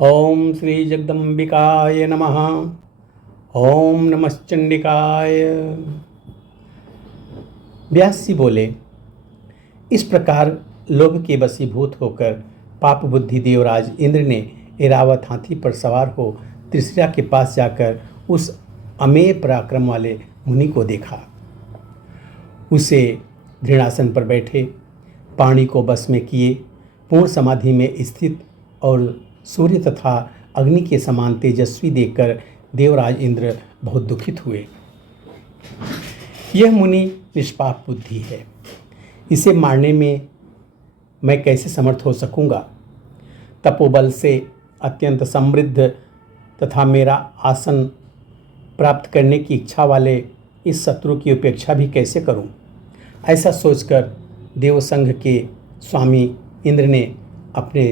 ओम श्री जगदम्बिकाय नमः। ओम नमश्चंडिकाय। व्यास जी बोले, इस प्रकार लोभ के वशीभूत होकर पाप बुद्धि देवराज इंद्र ने ऐरावत हाथी पर सवार हो त्रिशिरा के पास जाकर उस अमेय पराक्रम वाले मुनि को देखा। उसे घृणासन पर बैठे, पानी को बस में किए, पूर्ण समाधि में स्थित और सूर्य तथा अग्नि के समान तेजस्वी देखकर देवराज इंद्र बहुत दुखित हुए। यह मुनि निष्पाप बुद्धि है, इसे मारने में मैं कैसे समर्थ हो सकूंगा। तपोबल से अत्यंत समृद्ध तथा मेरा आसन प्राप्त करने की इच्छा वाले इस शत्रु की उपेक्षा भी कैसे करूं। ऐसा सोचकर देवसंघ के स्वामी इंद्र ने अपने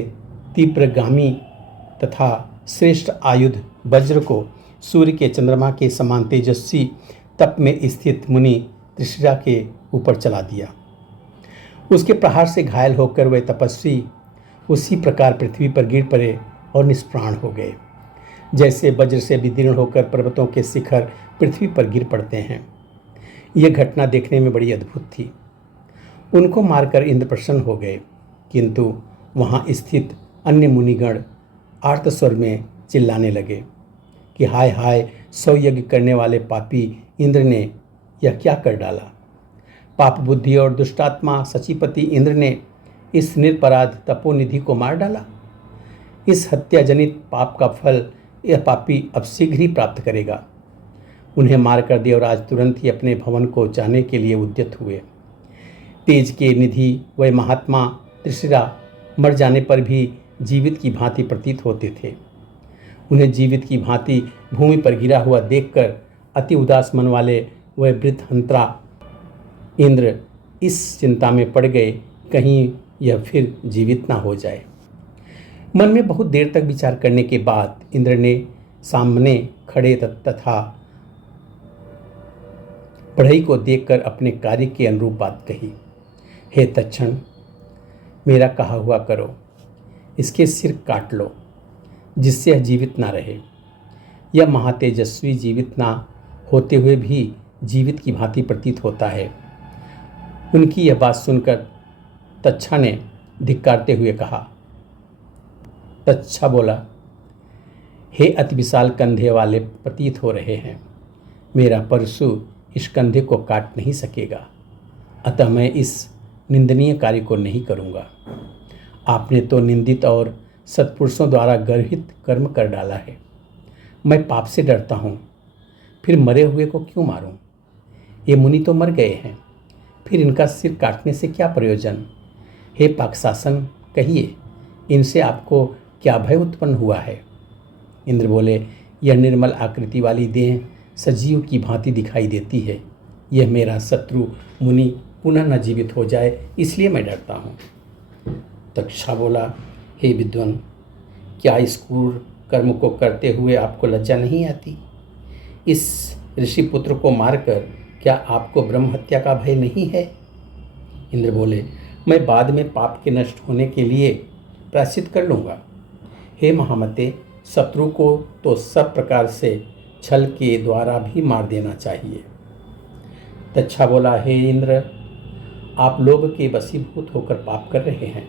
तीव्रगामी तथा श्रेष्ठ आयुध वज्र को सूर्य के चंद्रमा के समान तेजस्वी तप में स्थित मुनि त्रिशिरा के ऊपर चला दिया। उसके प्रहार से घायल होकर वे तपस्वी उसी प्रकार पृथ्वी पर गिर पड़े और निष्प्राण हो गए, जैसे वज्र से विदीर्ण होकर पर्वतों के शिखर पृथ्वी पर गिर पड़ते हैं। यह घटना देखने में बड़ी अद्भुत थी। उनको मारकर इंद्र प्रसन्न हो गए, किंतु वहाँ स्थित अन्य मुनिगण आर्त स्वर में चिल्लाने लगे कि हाय हाय, 100 यज्ञ करने वाले पापी इंद्र ने यह क्या कर डाला। पाप बुद्धि और दुष्टात्मा सचिपति इंद्र ने इस निरपराध तपोनिधि को मार डाला। इस हत्याजनित पाप का फल यह पापी अब शीघ्र ही प्राप्त करेगा। उन्हें मारकर देवराज तुरंत ही अपने भवन को जाने के लिए उद्यत हुए। तेज के निधि वह महात्मा त्रिशिरा मर जाने पर भी जीवित की भांति प्रतीत होते थे। उन्हें जीवित की भांति भूमि पर गिरा हुआ देखकर अति उदास मन वाले वह वृद्ध हंत्रा इंद्र इस चिंता में पड़ गए, कहीं यह फिर जीवित ना हो जाए। मन में बहुत देर तक विचार करने के बाद इंद्र ने सामने खड़े तथा बढ़ई को देखकर अपने कार्य के अनुरूप बात कही। हे तक्षण, मेरा कहा हुआ करो, इसके सिर काट लो, जिससे यह जीवित ना रहे। यह महातेजस्वी जीवित ना होते हुए भी जीवित की भांति प्रतीत होता है। उनकी यह बात सुनकर तच्छा ने धिक्कारते हुए कहा। तच्छा बोला, हे अति विशाल कंधे वाले प्रतीत हो रहे हैं, मेरा परशु इस कंधे को काट नहीं सकेगा, अतः मैं इस निंदनीय कार्य को नहीं करूँगा। आपने तो निंदित और सत्पुरुषों द्वारा गर्हित कर्म कर डाला है। मैं पाप से डरता हूँ, फिर मरे हुए को क्यों मारूं? ये मुनि तो मर गए हैं, फिर इनका सिर काटने से क्या प्रयोजन? हे पाकशासन, कहिए, इनसे आपको क्या भय उत्पन्न हुआ है? इंद्र बोले, यह निर्मल आकृति वाली देह सजीव की भांति दिखाई देती है। यह मेरा शत्रु मुनि पुनः न जीवित हो जाए, इसलिए मैं डरता हूँ। तक्षा बोला, हे विद्वान, क्या इस क्रूर कर्म को करते हुए आपको लज्जा नहीं आती? इस ऋषि पुत्र को मारकर क्या आपको ब्रह्म हत्या का भय नहीं है? इंद्र बोले, मैं बाद में पाप के नष्ट होने के लिए प्रायश्चित कर लूँगा। हे महामते, शत्रु को तो सब प्रकार से छल के द्वारा भी मार देना चाहिए। तच्छा बोला, हे इंद्र, आप लोभ के वशीभूत होकर पाप कर रहे हैं।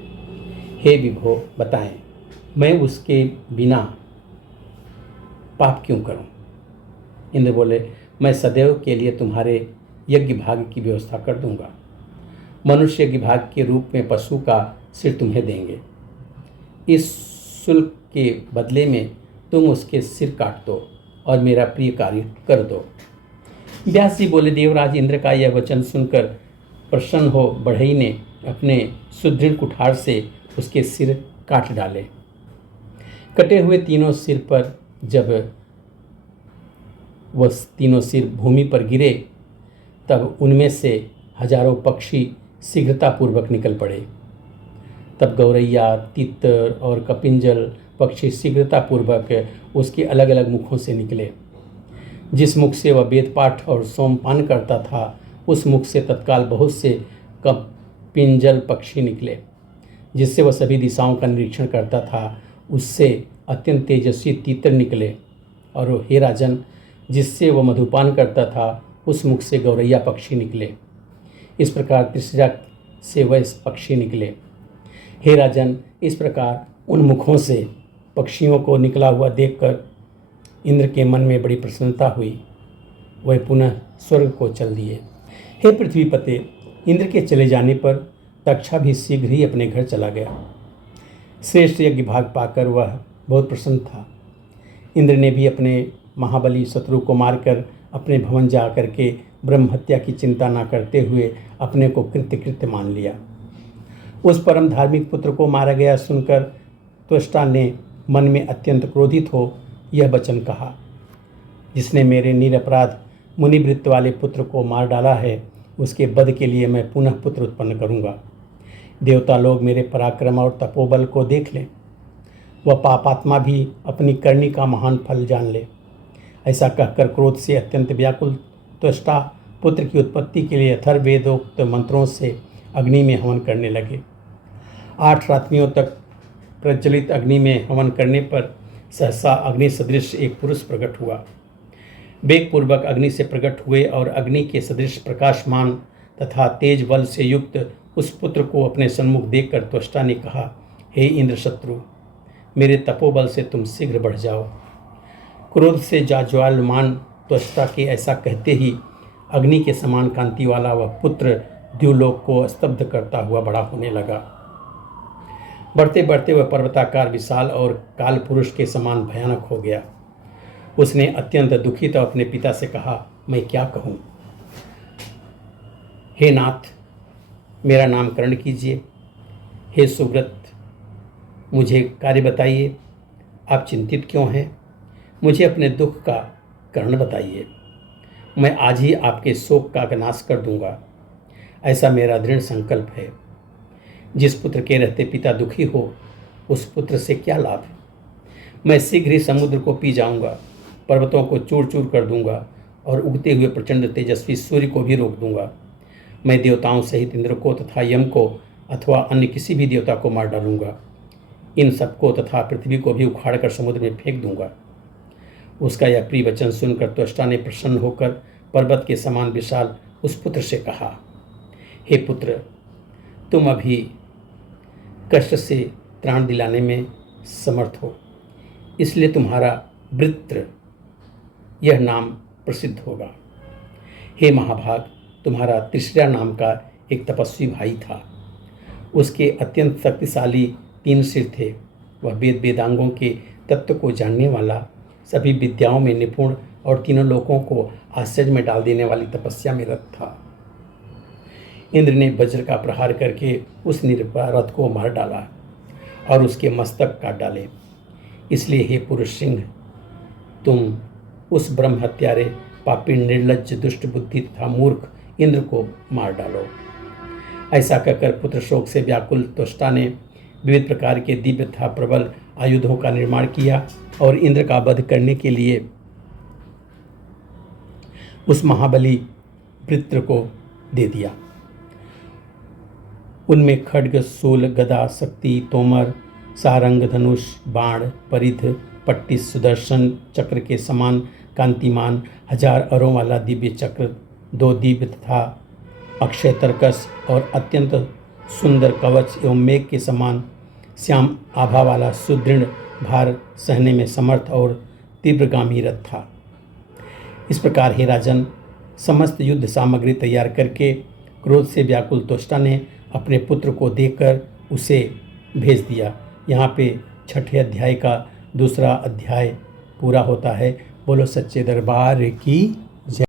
हे विभो, बताएं, मैं उसके बिना पाप क्यों करूं? इंद्र बोले, मैं सदैव के लिए तुम्हारे यज्ञ भाग की व्यवस्था कर दूंगा। मनुष्य यज्ञ भाग के रूप में पशु का सिर तुम्हें देंगे। इस शुल्क के बदले में तुम उसके सिर काट दो और मेरा प्रिय कार्य कर दो। व्यास जी बोले, देवराज इंद्र का यह वचन सुनकर प्रसन्न हो बढ़ई ने अपने सुदृढ़ कुठार से उसके सिर काट डाले। कटे हुए तीनों सिर पर जब वह तीनों सिर भूमि पर गिरे, तब उनमें से हजारों पक्षी शीघ्रतापूर्वक निकल पड़े। तब गौरैया, तितर और कपिंजल पक्षी शीघ्रतापूर्वक उसके अलग अलग मुखों से निकले। जिस मुख से वह वेदपाठ और सोमपान करता था, उस मुख से तत्काल बहुत से कपिंजल पक्षी निकले। जिससे वह सभी दिशाओं का निरीक्षण करता था, उससे अत्यंत तेजस्वी तीतर निकले और हे राजन, जिससे वह मधुपान करता था उस मुख से गौरैया पक्षी निकले। इस प्रकार त्रिशिरा से वह पक्षी निकले। हे राजन, इस प्रकार उन मुखों से पक्षियों को निकला हुआ देखकर इंद्र के मन में बड़ी प्रसन्नता हुई। वह पुनः स्वर्ग को चल दिए। हे पृथ्वीपते, इंद्र के चले जाने पर तक्षा भी शीघ्र ही अपने घर चला गया। श्रेष्ठ यज्ञ भाग पाकर वह बहुत प्रसन्न था। इंद्र ने भी अपने महाबली शत्रु को मारकर अपने भवन जा करके ब्रह्म हत्या की चिंता न करते हुए अपने को कृत्य मान लिया। उस परम धार्मिक पुत्र को मारा गया सुनकर त्वष्टा ने मन में अत्यंत क्रोधित हो यह वचन कहा, जिसने मेरे निरपराध मुनिवृत्त वाले पुत्र को मार डाला है, उसके वध के लिए मैं पुनः पुत्र उत्पन्न करूंगा। देवता लोग मेरे पराक्रम और तपोबल को देख लें, वह पापात्मा भी अपनी करनी का महान फल जान ले। ऐसा कहकर क्रोध से अत्यंत व्याकुल त्वष्टा पुत्र की उत्पत्ति के लिए अथर्ववेदोक्त मंत्रों से अग्नि में हवन करने लगे। 8 रात्रियों तक प्रज्वलित अग्नि में हवन करने पर सहसा अग्नि सदृश एक पुरुष प्रकट हुआ। वेगपूर्वक अग्नि से प्रकट हुए और अग्नि के सदृश प्रकाशमान तथा तेज बल से युक्त उस पुत्र को अपने सन्मुख देखकर त्वष्टा ने कहा, हे इंद्र शत्रु, मेरे तपोबल से तुम शीघ्र बढ़ जाओ। क्रोध से जाज्वल्यमान त्वष्टा के ऐसा कहते ही अग्नि के समान कांति वाला वह पुत्र द्युलोक को स्तब्ध करता हुआ बड़ा होने लगा। बढ़ते बढ़ते वह पर्वताकार विशाल और काल पुरुष के समान भयानक हो गया। उसने अत्यंत दुखित अपने पिता से कहा, मैं क्या कहूँ? हे नाथ, मेरा नामकरण कीजिए। हे सुव्रत, मुझे कार्य बताइए। आप चिंतित क्यों हैं? मुझे अपने दुख का कारण बताइए। मैं आज ही आपके शोक का नाश कर दूंगा, ऐसा मेरा दृढ़ संकल्प है। जिस पुत्र के रहते पिता दुखी हो, उस पुत्र से क्या लाभ? मैं शीघ्र ही समुद्र को पी जाऊंगा, पर्वतों को चूर चूर कर दूंगा और उगते हुए प्रचंड तेजस्वी सूर्य को भी रोक दूंगा। मैं देवताओं सहित इंद्र को तथा यम को अथवा अन्य किसी भी देवता को मार डालूंगा। इन सबको तथा पृथ्वी को भी उखाड़कर समुद्र में फेंक दूंगा। उसका यह प्रिय वचन सुनकर त्वष्टा ने प्रसन्न होकर पर्वत के समान विशाल उस पुत्र से कहा, हे पुत्र, तुम अभी कष्ट से त्राण दिलाने में समर्थ हो, इसलिए तुम्हारा वृत्र यह नाम प्रसिद्ध होगा। हे महाभाग, तुम्हारा त्रिशिरा नाम का एक तपस्वी भाई था। उसके अत्यंत शक्तिशाली 3 सिर थे। वह वेदांगों के तत्व को जानने वाला, सभी विद्याओं में निपुण और तीनों लोगों को आश्चर्य में डाल देने वाली तपस्या में रत था। इंद्र ने वज्र का प्रहार करके उस निरपराध को मार डाला और उसके मस्तक काट डाले। इसलिए हे पुरुष सिंह, तुम उस ब्रह्म हत्यारे, पापी, निर्लज्ज, दुष्ट बुद्धि तथा मूर्ख इंद्र को मार डालो। ऐसा कहकर पुत्र शोक से व्याकुल त्वष्टा ने विविध प्रकार के दिव्य तथा प्रबल आयुधों का निर्माण किया और इंद्र का वध करने के लिए उस महाबली वृत्र को दे दिया। उनमें खड्ग, शूल, गदा, शक्ति, तोमर, सारंग, धनुष, बाण, परिध, पट्टी, सुदर्शन चक्र के समान कांतिमान 1000 अरों वाला दिव्य चक्र, 2 दिव्य तथा अक्षय तर्कस और अत्यंत सुंदर कवच एवं मेघ के समान श्याम आभा वाला सुदृढ़ भार सहने में समर्थ और तीव्रगामी रथ था। इस प्रकार हे राजन, समस्त युद्ध सामग्री तैयार करके क्रोध से व्याकुल त्वष्टा ने अपने पुत्र को देकर उसे भेज दिया। यहाँ पे 6ठे अध्याय का 2रा अध्याय पूरा होता है। बोलो सच्चे दरबार की जय।